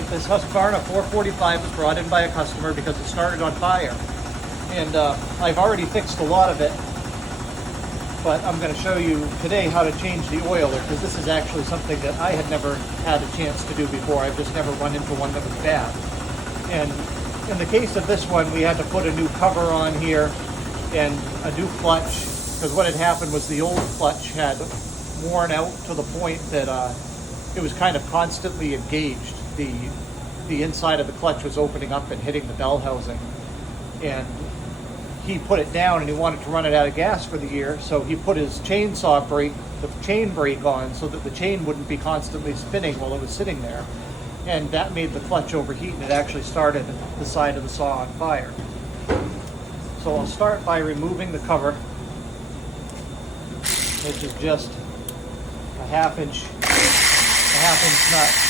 Right, this Husqvarna 445 was brought in by a customer because it started on fire. And I've already fixed a lot of it, but I'm going to show you today how to change the oiler, because this is actually something that I had never had a chance to do before. I've just never run into one that was bad. And in the case of this one, we had to put a new cover on here and a new clutch, because what had happened was the old clutch had worn out to the point that it was kind of constantly engaged. The inside of the clutch was opening up and hitting the bell housing. And he put it down and he wanted to run it out of gas for the year, so he put his chainsaw brake, the chain brake on, so that the chain wouldn't be constantly spinning while it was sitting there. And that made the clutch overheat, and it actually started the side of the saw on fire. So I'll start by removing the cover, which is just a half inch nut.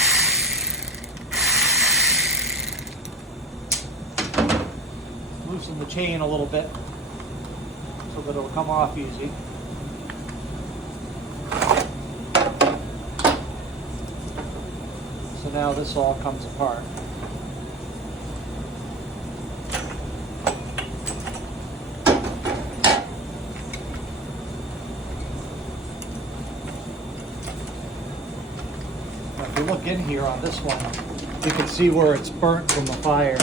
Loosen the chain a little bit so that it'll come off easy. So now this all comes apart. Now if you look in here on this one, you can see where it's burnt from the fire,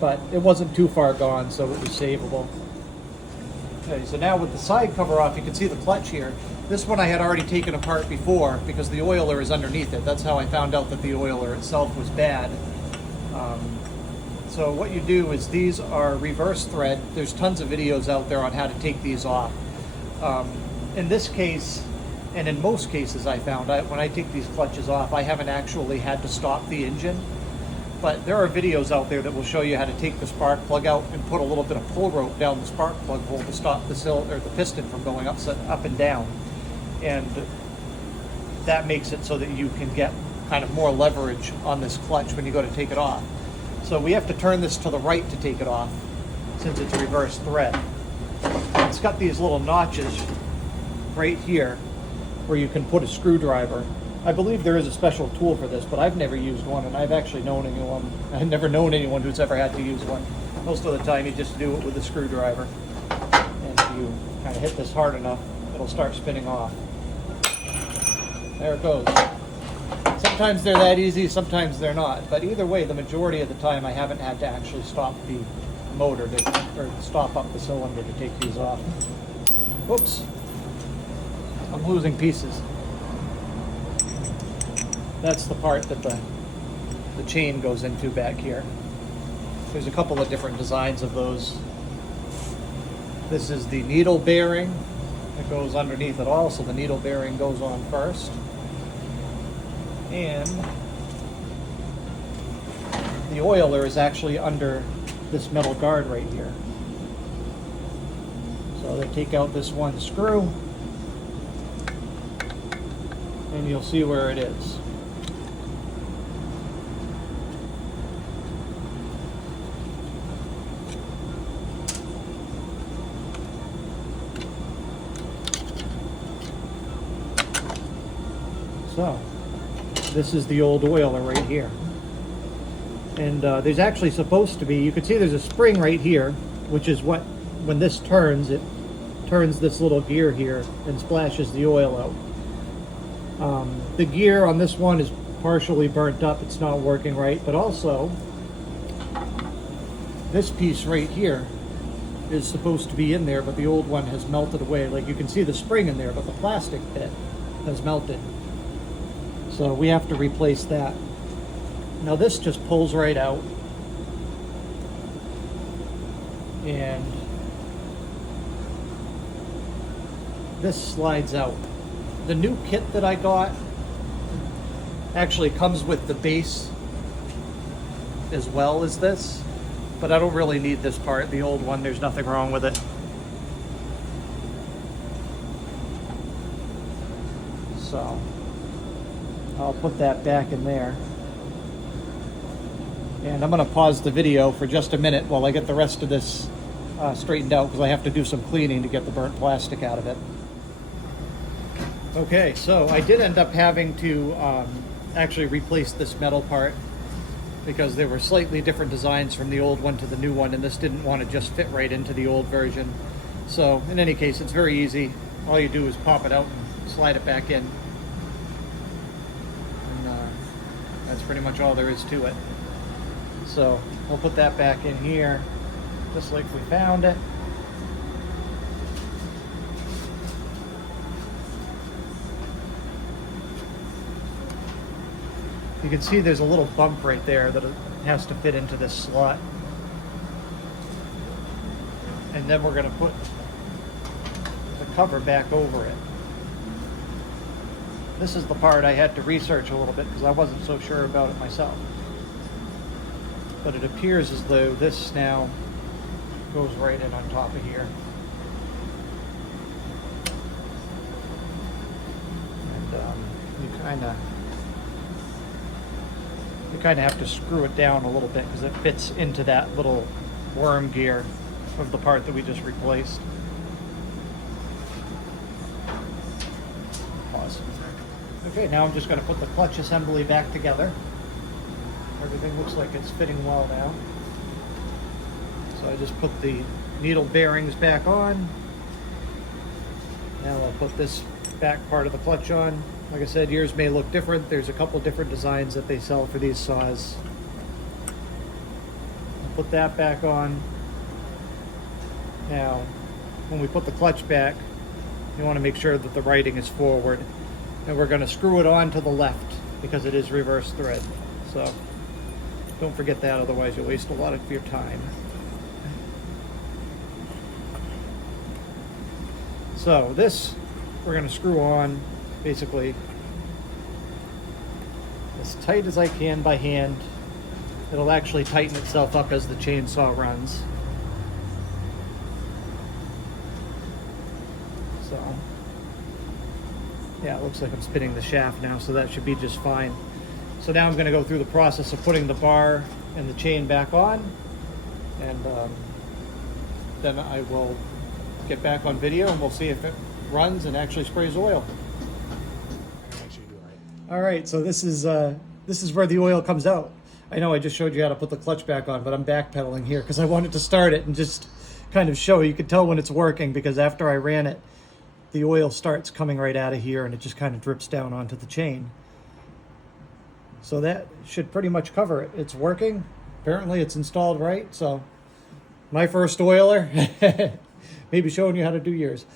but it wasn't too far gone, so it was savable. Okay, so now with the side cover off, you can see the clutch here. This one I had already taken apart before because the oiler is underneath it. That's how I found out that the oiler itself was bad. So what you do is, these are reverse thread. There's tons of videos out there on how to take these off. In this case, and in most cases I found, when I take these clutches off, I haven't actually had to stop the engine. But there are videos out there that will show you how to take the spark plug out and put a little bit of pull rope down the spark plug hole to stop the piston from going up and down. And that makes it so that you can get kind of more leverage on this clutch when you go to take it off. So we have to turn this to the right to take it off, since it's reverse thread. It's got these little notches right here where you can put a screwdriver. I believe there is a special tool for this, but I've never used one, and I've never known anyone who's ever had to use one. Most of the time you just do it with a screwdriver, and if you kind of hit this hard enough, it'll start spinning off. There it goes. Sometimes they're that easy, sometimes they're not, but either way, the majority of the time I haven't had to actually stop the motor or stop up the cylinder to take these off. Whoops, I'm losing pieces. That's the part that the chain goes into back here. There's a couple of different designs of those. This is the needle bearing that goes underneath it all, so the needle bearing goes on first. And the oiler is actually under this metal guard right here. So they take out this one screw, and you'll see where it is. So, this is the old oiler right here. And there's actually supposed to be, you can see there's a spring right here, which is what, when this turns, it turns this little gear here and splashes the oil out. The gear on this one is partially burnt up, it's not working right, but also this piece right here is supposed to be in there, but the old one has melted away. Like, you can see the spring in there, but the plastic bit has melted. So we have to replace that. Now this just pulls right out, and this slides out. The new kit that I got actually comes with the base as well as this, but I don't really need this part. The old one, there's nothing wrong with it. So I'll put that back in there. And I'm going to pause the video for just a minute while I get the rest of this straightened out, because I have to do some cleaning to get the burnt plastic out of it. Okay, so I did end up having to actually replaced this metal part because there were slightly different designs from the old one to the new one, and this didn't want to just fit right into the old version. So in any case, it's very easy. All you do is pop it out and slide it back in. And that's pretty much all there is to it. So we'll put that back in here, just like we found it. You can see there's a little bump right there that has to fit into this slot. And then we're going to put the cover back over it. This is the part I had to research a little bit because I wasn't so sure about it myself. But it appears as though this now goes right in on top of here. And you kind of have to screw it down a little bit because it fits into that little worm gear of the part that we just replaced. Pause. Okay, now I'm just going to put the clutch assembly back together. Everything looks like it's fitting well now. So I just put the needle bearings back on. Now I'll put this back part of the clutch on. Like I said, yours may look different. There's a couple different designs that they sell for these saws. I'll put that back on. Now, when we put the clutch back, you want to make sure that the writing is forward. And we're going to screw it on to the left because it is reverse thread. So don't forget that, otherwise you'll waste a lot of your time. So this, we're going to screw on basically as tight as I can by hand. It'll actually tighten itself up as the chainsaw runs. So, yeah, it looks like I'm spinning the shaft now, so that should be just fine. So now I'm going to go through the process of putting the bar and the chain back on, and then I will get back on video and we'll see if it runs and actually sprays oil. All right, so this is where the oil comes out. I know I just showed you how to put the clutch back on, but I'm backpedaling here because I wanted to start it and just kind of show. You could tell when it's working because after I ran it, the oil starts coming right out of here and it just kind of drips down onto the chain. So that should pretty much cover it. It's working. Apparently it's installed right. So my first oiler, maybe showing you how to do yours.